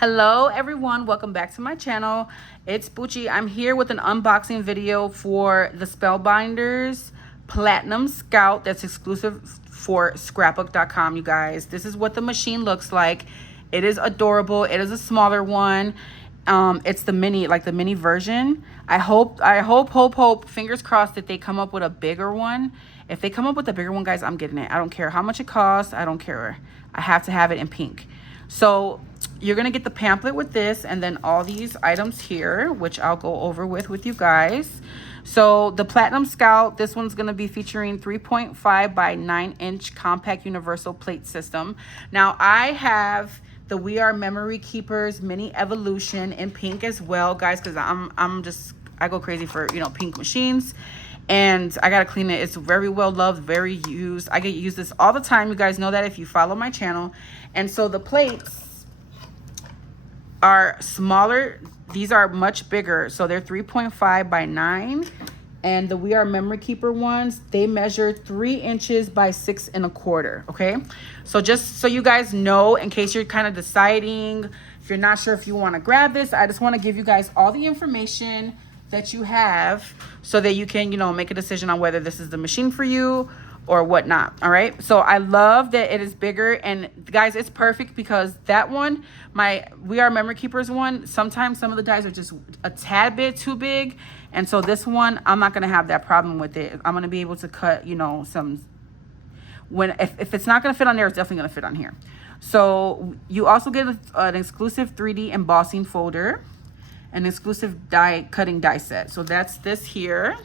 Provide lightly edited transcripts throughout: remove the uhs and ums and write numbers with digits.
Hello everyone, welcome back to my channel. It's Bucci. I'm here with an unboxing video for the Spellbinders Platinum Scout that's exclusive for scrapbook.com, you guys. This is what the machine looks like. It is adorable. It is a smaller one. It's the mini, like the mini version. I hope, fingers crossed that they come up with a bigger one. If they come up with a bigger one, guys, I'm getting it. I don't care how much it costs. I don't care. I have to have it in pink. So you're going to get the pamphlet with this and then all these items here, which I'll go over with you guys. So the Platinum Scout, this one's going to be featuring 3.5 by 9-inch compact universal plate system. Now I have the We Are Memory Keepers Mini Evolution in pink as well, guys, because I go crazy for, you know, pink machines. And I gotta clean it. It's very well loved, very used. I get use this all the time. You guys know that if you follow my channel. And so the plates are smaller. These are much bigger. So they're 3.5 by 9. And the We Are Memory Keeper ones, they measure 3 inches by 6 1/4. Okay. So just so you guys know, in case you're kind of deciding, if you're not sure if you want to grab this, I just want to give you guys all the information that you have so that you can, you know, make a decision on whether this is the machine for you or whatnot. All right. So I love that it is bigger, and guys, it's perfect because that one, my We Are Memory Keepers one, sometimes some of the dies are just a tad bit too big. And so this one, I'm not going to have that problem with it. I'm going to be able to cut, you know, if it's not going to fit on there, it's definitely going to fit on here. So you also get an exclusive 3D embossing folder, an exclusive cutting die set. So that's this here.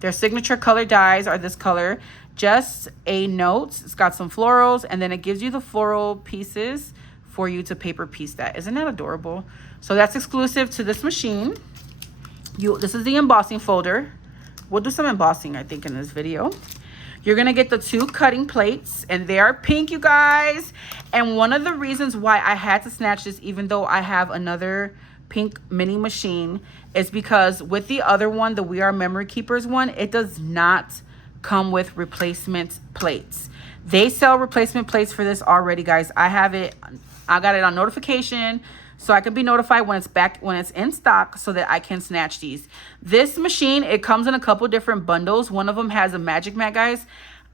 Their signature color dies are this color. Just a note. It's got some florals, and then it gives you the floral pieces for you to paper piece that. Isn't that adorable? So that's exclusive to this machine. This is the embossing folder. We'll do some embossing, I think, in this video. You're going to get the 2 cutting plates, and they are pink, you guys. And one of the reasons why I had to snatch this, even though I have another pink mini machine, is because with the other one, the We Are Memory Keepers one, it does not come with replacement plates. They sell replacement plates for this already, guys. I have it. I got it on notification, so I can be notified when it's in stock, so that I can snatch these. This machine, it comes in a couple different bundles. One of them has a magic mat, guys.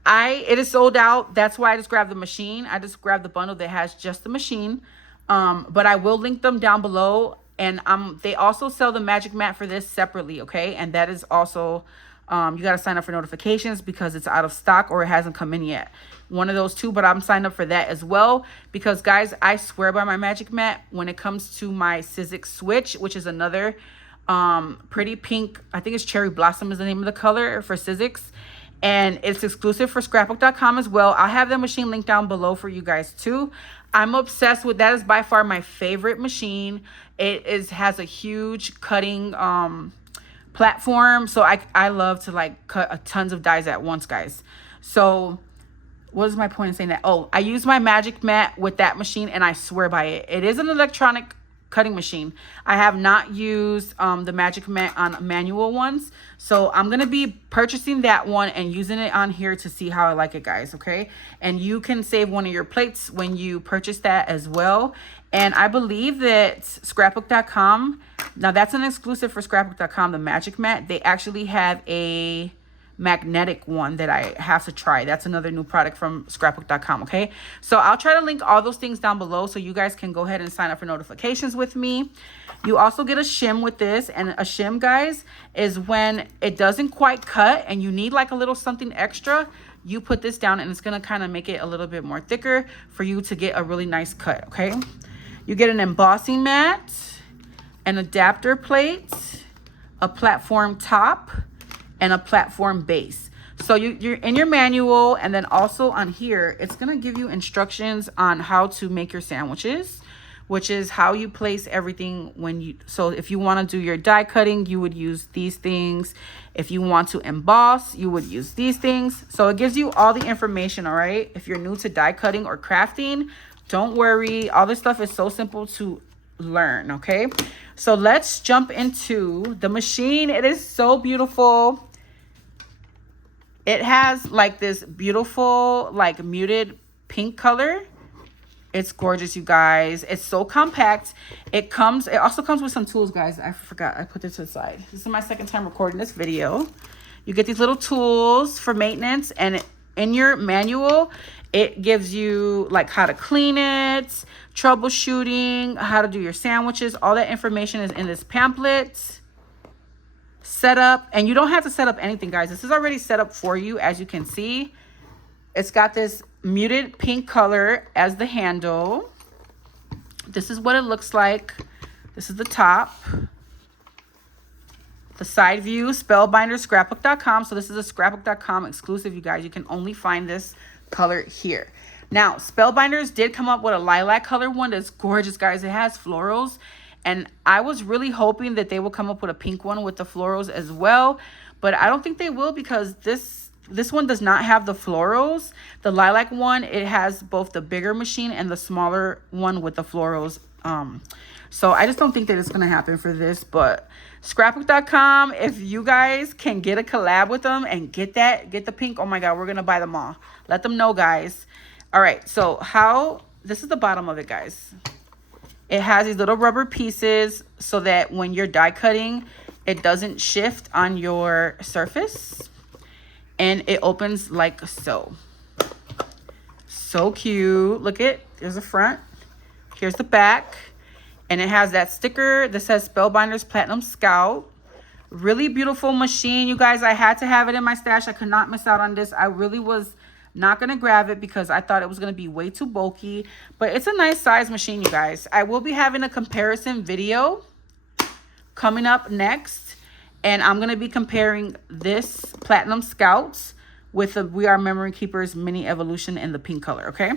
It is sold out. That's why I just grabbed the machine. I just grabbed the bundle that has just the machine. But I will link them down below. And they also sell the magic mat for this separately, okay? And that is also, you got to sign up for notifications because it's out of stock or it hasn't come in yet. One of those two, but I'm signed up for that as well because, guys, I swear by my magic mat when it comes to my Sizzix switch, which is another pretty pink. I think it's Cherry Blossom is the name of the color for Sizzix, and it's exclusive for scrapbook.com as well. I'll have the machine linked down below for you guys too. I'm obsessed with that. Is by far my favorite machine. It has a huge cutting platform, so I love to like cut tons of dies at once, guys. So what is my point in saying that? Oh, I use my magic mat with that machine, and I swear by it. It is an electronic cutting machine. I have not used the magic mat on manual ones, so I'm going to be purchasing that one and using it on here to see how I like it, guys, okay? And you can save one of your plates when you purchase that as well. And I believe that scrapbook.com, now that's an exclusive for scrapbook.com, the magic mat. They actually have a magnetic one that I have to try. That's another new product from scrapbook.com, okay? So I'll try to link all those things down below so you guys can go ahead and sign up for notifications with me. You also get a shim with this, and a shim, guys, is when it doesn't quite cut and you need like a little something extra, you put this down and it's going to kind of make it a little bit more thicker for you to get a really nice cut, okay? You get an embossing mat, an adapter plate, a platform top, and a platform base. So you're in your manual, and then also on here, it's going to give you instructions on how to make your sandwiches, which is how you place everything so if you want to do your die cutting, you would use these things. If you want to emboss, you would use these things. So it gives you all the information, all right? If you're new to die cutting or crafting, don't worry. All this stuff is so simple to learn, okay? So let's jump into the machine. It is so beautiful. It has like this beautiful, like muted pink color. It's gorgeous, you guys. It's so compact. It also comes with some tools, guys. I forgot, I put this to the side. This is my second time recording this video. You get these little tools for maintenance, and in your manual, it gives you like how to clean it, troubleshooting, how to do your sandwiches. All that information is in this pamphlet. Setup, and you don't have to set up anything, guys. This is already set up for you, as you can see. It's got this muted pink color as the handle. This is what it looks like. This is the top. The side view, Spellbinders, scrapbook.com. So this is a scrapbook.com exclusive, you guys. You can only find this color here. Now, Spellbinders did come up with a lilac color one that's gorgeous, guys. It has florals. And I was really hoping that they will come up with a pink one with the florals as well. But I don't think they will, because this one does not have the florals. The lilac one, it has both the bigger machine and the smaller one with the florals. So I just don't think that it's going to happen for this. But scrapbook.com, if you guys can get a collab with them and get the pink, oh my God, we're going to buy them all. Let them know, guys. All right, so this is the bottom of it, guys. It has these little rubber pieces so that when you're die cutting, it doesn't shift on your surface. And it opens like so. So cute. Look at, there's the front. Here's the back. And it has that sticker that says Spellbinders Platinum Scout. Really beautiful machine, you guys. I had to have it in my stash. I could not miss out on this. I really was not going to grab it because I thought it was going to be way too bulky. But it's a nice size machine, you guys. I will be having a comparison video coming up next. And I'm going to be comparing this Platinum Scouts with the We Are Memory Keepers Mini Evolution in the pink color, okay?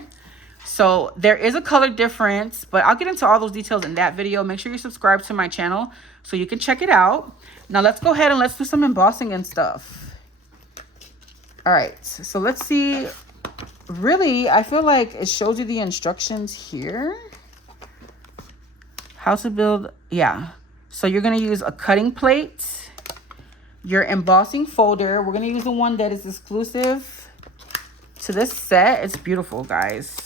So there is a color difference, but I'll get into all those details in that video. Make sure you subscribe to my channel so you can check it out. Now let's go ahead and let's do some embossing and stuff. All right, so let's see. Really, I feel like it shows you the instructions here. How to build, yeah. So you're going to use a cutting plate, your embossing folder. We're going to use the one that is exclusive to this set. It's beautiful, guys.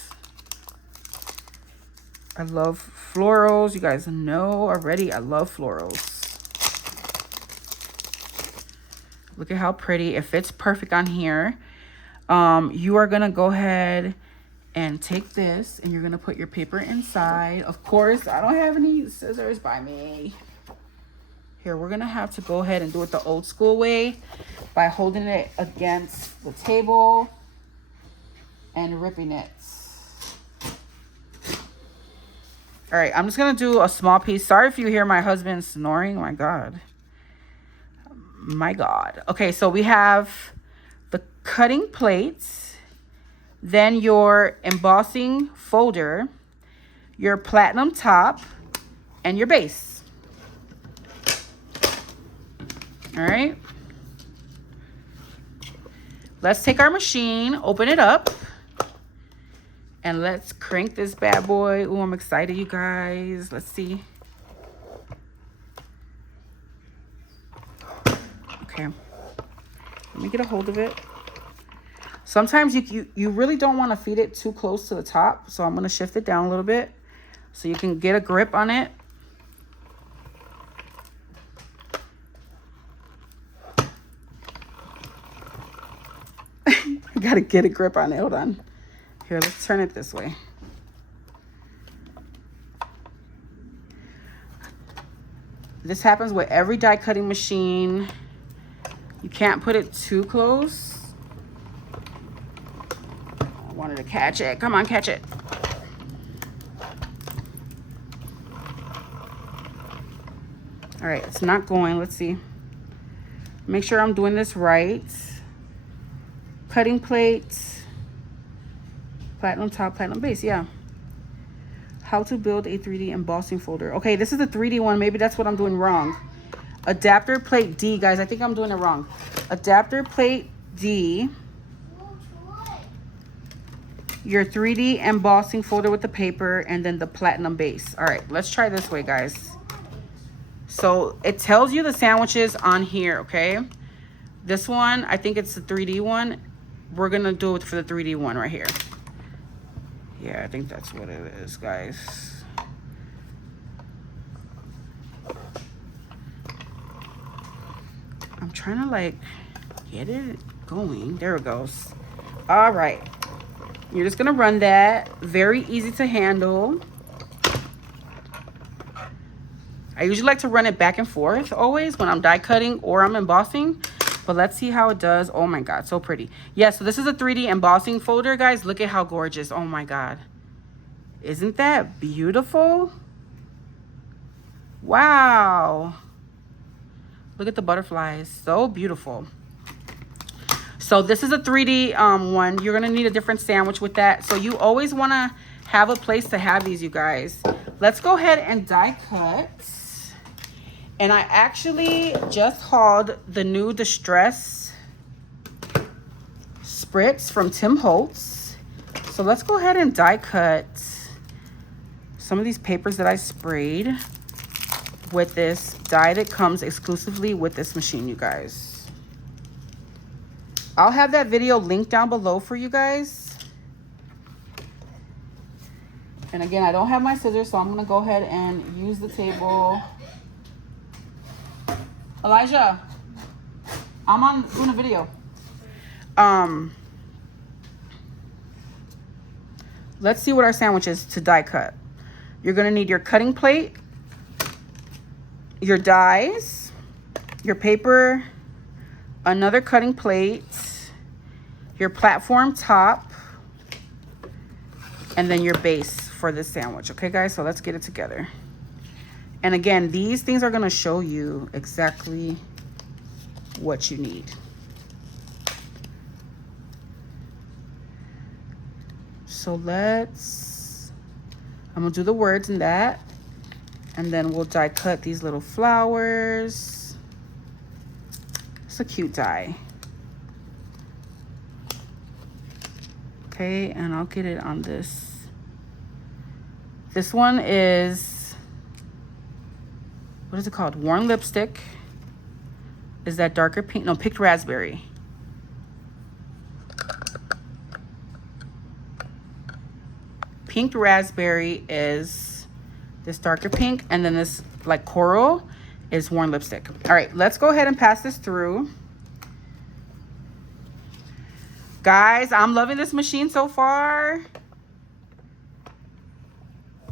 I love florals. You guys know already I love florals. Look at how pretty. It fits perfect on here. You are going to go ahead and take this and you're going to put your paper inside. Of course, I don't have any scissors by me. Here, we're going to have to go ahead and do it the old school way by holding it against the table and ripping it. All right, I'm just going to do a small piece. Sorry if you hear my husband snoring. My God. My God. Okay, so we have the cutting plates, then your embossing folder, your platinum top, and your base. All right. Let's take our machine, open it up, and let's crank this bad boy. Oh, I'm excited, you guys. Let's see. Okay. Let me get a hold of it. Sometimes you really don't want to feed it too close to the top. So I'm going to shift it down a little bit so you can get a grip on it. I got to get a grip on it. Hold on. Here, let's turn it this way. This happens with every die cutting machine. You can't put it too close. I wanted to catch it. Come on, catch it. All right, it's not going. Let's see. Make sure I'm doing this right. Cutting plates. Platinum top, platinum base, yeah. How to build a 3D embossing folder. Okay, this is the 3D one. Maybe that's what I'm doing wrong. Adapter plate D, guys. I think I'm doing it wrong. Adapter plate D. Your 3D embossing folder with the paper and then the platinum base. All right, let's try this way, guys. So it tells you the sandwiches on here, okay? This one, I think it's the 3D one. We're going to do it for the 3D one right here. Yeah, I think that's what it is, guys. I'm trying to like get it going. There it goes. All right. You're just gonna run that. Very easy to handle. I usually like to run it back and forth always when I'm die cutting or I'm embossing. But let's see how it does. Oh my God, so pretty. Yeah, so this is a 3D embossing folder, guys. Look at how gorgeous. Oh my God. Isn't that beautiful? Wow. Look at the butterflies. So beautiful. So this is a 3D one. You're gonna need a different sandwich with that. So you always wanna have a place to have these, you guys. Let's go ahead and die cut. And I actually just hauled the new Distress Spritz from Tim Holtz. So let's go ahead and die cut some of these papers that I sprayed with this dye that comes exclusively with this machine, you guys. I'll have that video linked down below for you guys. And again, I don't have my scissors, so I'm gonna go ahead and use the table. Elijah, I'm doing a video. Let's see what our sandwich is to die cut. You're gonna need your cutting plate, your dies, your paper, another cutting plate, your platform top, and then your base for this sandwich. Okay, guys, so let's get it together. And again, these things are gonna show you exactly what you need. So I'm gonna do the words in that, and then we'll die cut these little flowers. It's a cute die. Okay, and I'll get it on this. This one is, what is it called? Worn Lipstick. Is that darker pink? No, Picked Raspberry. Pinked Raspberry is this darker pink, and then this like coral is Worn Lipstick. All right, let's go ahead and pass this through. Guys, I'm loving this machine so far.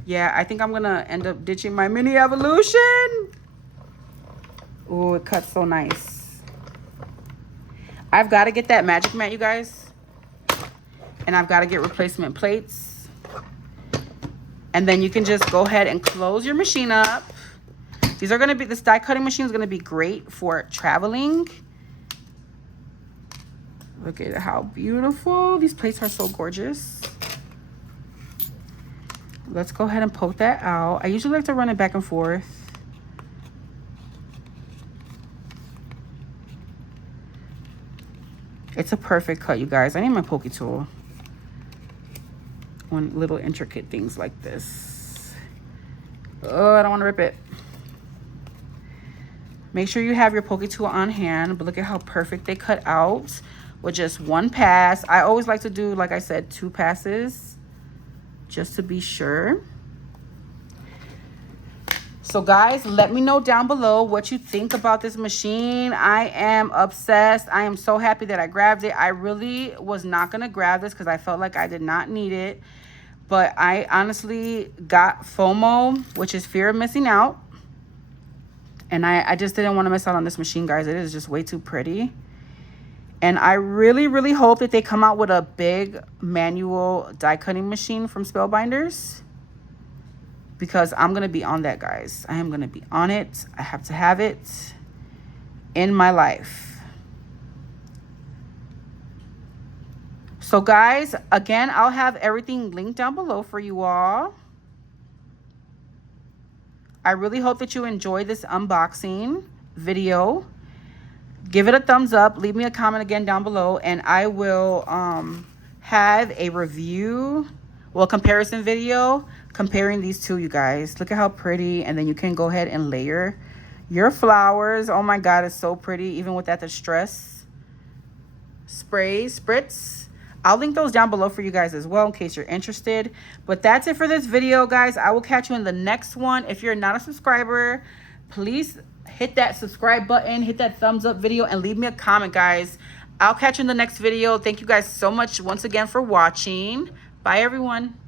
Yeah, I think I'm gonna end up ditching my mini evolution. Oh, it cuts so nice. I've got to get that magic mat, you guys. And I've got to get replacement plates. And then you can just go ahead and close your machine up. These are gonna be, this die cutting machine is gonna be great for traveling. Look at how beautiful. These plates are so gorgeous. Let's go ahead and poke that out. I usually like to run it back and forth. It's a perfect cut, you guys. I need my pokey tool. One little intricate things like this. Oh, I don't want to rip it. Make sure you have your pokey tool on hand, but look at how perfect they cut out with just one pass. I always like to do, like I said, 2 passes. Just to be sure. So guys, let me know down below what you think about this machine. I am obsessed. I am so happy that I grabbed it. I really was not gonna grab this because I felt like I did not need it, but I honestly got FOMO, which is fear of missing out, and I just didn't want to miss out on this machine, guys. It is just way too pretty. And I really, really hope that they come out with a big manual die cutting machine from Spellbinders, because I'm going to be on that, guys. I am going to be on it. I have to have it in my life. So guys, again, I'll have everything linked down below for you all. I really hope that you enjoyed this unboxing video. Give it a thumbs up. Leave me a comment again down below, and I will have a review, well, comparison video comparing these two, you guys. Look at how pretty, and then you can go ahead and layer your flowers. Oh my God, it's so pretty, even with that Distress spray Spritz. I'll link those down below for you guys as well in case you're interested. But that's it for this video, guys. I will catch you in the next one. If you're not a subscriber, please hit that subscribe button, hit that thumbs up video, and leave me a comment, guys. I'll catch you in the next video. Thank you guys so much once again for watching. Bye, everyone.